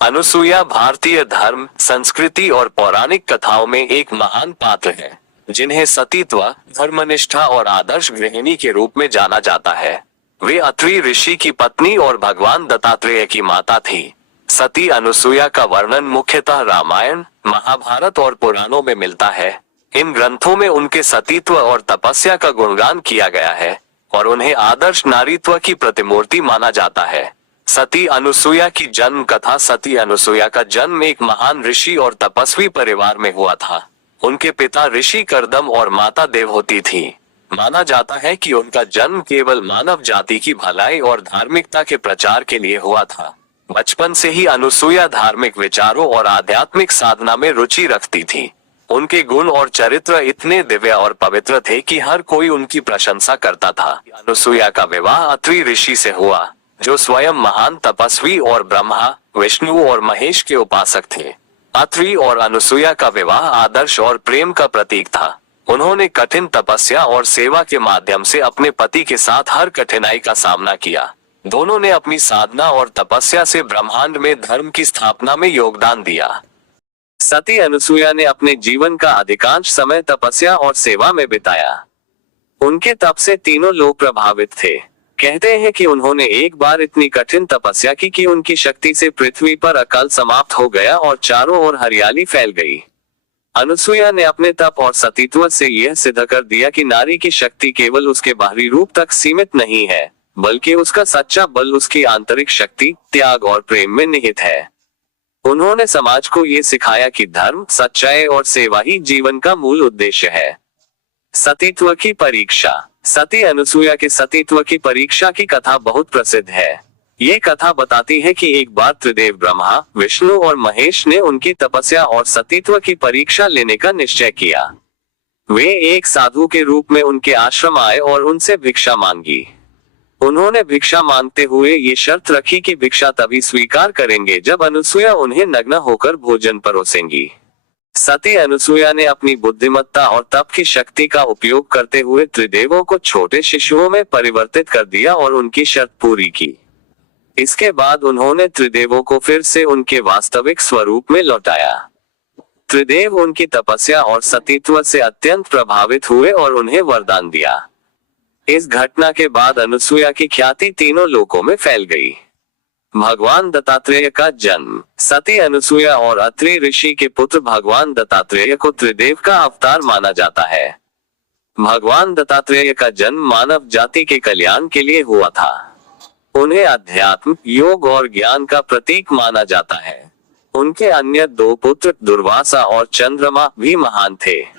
अनुसुईया भारतीय धर्म, संस्कृति और पौराणिक कथाओं में एक महान पात्र है, जिन्हें सतीत्व, धर्मनिष्ठा और आदर्श गृहिणी के रूप में जाना जाता है। वे अत्रि ऋषि की पत्नी और भगवान दत्तात्रेय की माता थी। सती अनुसुईया का वर्णन मुख्यतः रामायण, महाभारत और पुराणों में मिलता है। इन ग्रंथों में उनके सतीत्व और तपस्या का गुणगान किया गया है और उन्हें आदर्श नारीत्व की प्रतिमूर्ति माना जाता है। सती अनुसुईया की जन्म कथा। सती अनुसुईया का जन्म एक महान ऋषि और तपस्वी परिवार में हुआ था। उनके पिता ऋषि करदम और माता देवहूति थी। माना जाता है कि उनका जन्म केवल मानव जाति की भलाई और धार्मिकता के प्रचार के लिए हुआ था। बचपन से ही अनुसुईया धार्मिक विचारों और आध्यात्मिक साधना में रुचि रखती थी। उनके गुण और चरित्र इतने दिव्य और पवित्र थे कि हर कोई उनकी प्रशंसा करता था। अनुसुईया का विवाह अत्रि ऋषि से हुआ, जो स्वयं महान तपस्वी और ब्रह्मा, विष्णु और महेश के उपासक थे। अत्रि और अनुसुईया का विवाह आदर्श और प्रेम का प्रतीक था। उन्होंने कठिन तपस्या और सेवा के माध्यम से अपने पति के साथ हर कठिनाई का सामना किया। दोनों ने अपनी साधना और तपस्या से ब्रह्मांड में धर्म की स्थापना में योगदान दिया। सती अनुसुईया ने अपने जीवन का अधिकांश समय तपस्या और सेवा में बिताया। उनके तप से तीनों लोग प्रभावित थे। कहते हैं कि उन्होंने एक बार इतनी कठिन तपस्या की कि उनकी शक्ति से पृथ्वी पर अकाल समाप्त हो गया और चारों ओर हरियाली फैल गई। अनुसुईया ने अपने तप और सतीत्व से यह सिद्ध कर दिया कि नारी की शक्ति केवल उसके बाहरी रूप तक सीमित नहीं है, बल्कि उसका सच्चा बल उसकी आंतरिक शक्ति, त्याग और प्रेम में निहित है। उन्होंने समाज को ये सिखाया कि धर्म, सच्चाई और सेवा ही जीवन का मूल उद्देश्य है। सतीत्व की परीक्षा। सती अनुसुईया के सतीत्व की परीक्षा की कथा बहुत प्रसिद्ध है। ये कथा बताती है कि एक बार त्रिदेव ब्रह्मा, विष्णु और महेश ने उनकी तपस्या और सतीत्व की परीक्षा लेने का निश्चय किया। वे एक साधु के रूप में उनके आश्रम आए और उनसे भिक्षा मांगी। उन्होंने भिक्षा मांगते हुए ये शर्त रखी कि भिक्षा तभी स्वीकार करेंगे जब अनुसुईया उन्हें नग्न होकर भोजन परोसेंगी। सती अनुसुईया ने अपनी बुद्धिमत्ता और तप की शक्ति का उपयोग करते हुए त्रिदेवों को छोटे शिशुओं में परिवर्तित कर दिया और उनकी शर्त पूरी की। इसके बाद उन्होंने त्रिदेवों को फिर से उनके वास्तविक स्वरूप में लौटाया। त्रिदेव उनकी तपस्या और सतीत्व से अत्यंत प्रभावित हुए और उन्हें वरदान दिया। इस घटना के बाद अनुसुईया की ख्याति तीनों लोकों में फैल गई। भगवान दत्तात्रेय का जन्म। सती अनुसुईया और अत्रि ऋषि के पुत्र भगवान दत्तात्रेय को त्रिदेव का अवतार माना जाता है। भगवान दत्तात्रेय का जन्म मानव जाति के कल्याण के लिए हुआ था। उन्हें अध्यात्म, योग और ज्ञान का प्रतीक माना जाता है। उनके अन्य दो पुत्र दुर्वासा और चंद्रमा भी महान थे।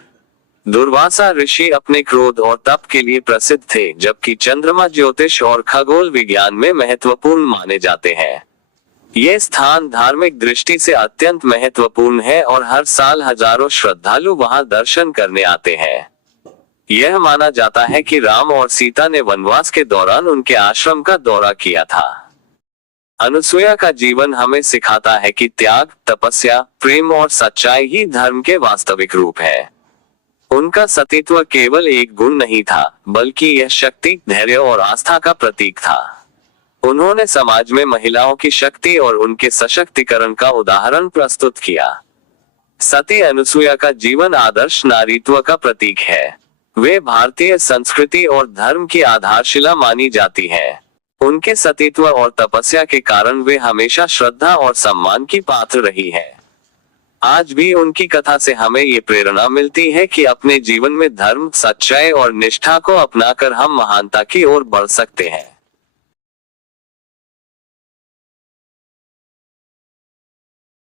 दुर्वासा ऋषि अपने क्रोध और तप के लिए प्रसिद्ध थे, जबकि चंद्रमा ज्योतिष और खगोल विज्ञान में महत्वपूर्ण माने जाते हैं। ये स्थान धार्मिक दृष्टि से अत्यंत महत्वपूर्ण है और हर साल हजारों श्रद्धालु वहां दर्शन करने आते हैं। यह माना जाता है कि राम और सीता ने वनवास के दौरान उनके आश्रम का दौरा किया था। अनुसुईया का जीवन हमें सिखाता है कि त्याग, तपस्या, प्रेम और सच्चाई ही धर्म के वास्तविक रूप है। उनका सतीत्व केवल एक गुण नहीं था, बल्कि यह शक्ति, धैर्य और आस्था का प्रतीक था। उन्होंने समाज में महिलाओं की शक्ति और उनके सशक्तिकरण का उदाहरण प्रस्तुत किया। सती अनुसुईया का जीवन आदर्श नारीत्व का प्रतीक है। वे भारतीय संस्कृति और धर्म की आधारशिला मानी जाती है। उनके सतीत्व और तपस्या के कारण वे हमेशा श्रद्धा और सम्मान की पात्र रही है। आज भी उनकी कथा से हमें ये प्रेरणा मिलती है कि अपने जीवन में धर्म, सच्चाई और निष्ठा को अपनाकर हम महानता की ओर बढ़ सकते हैं।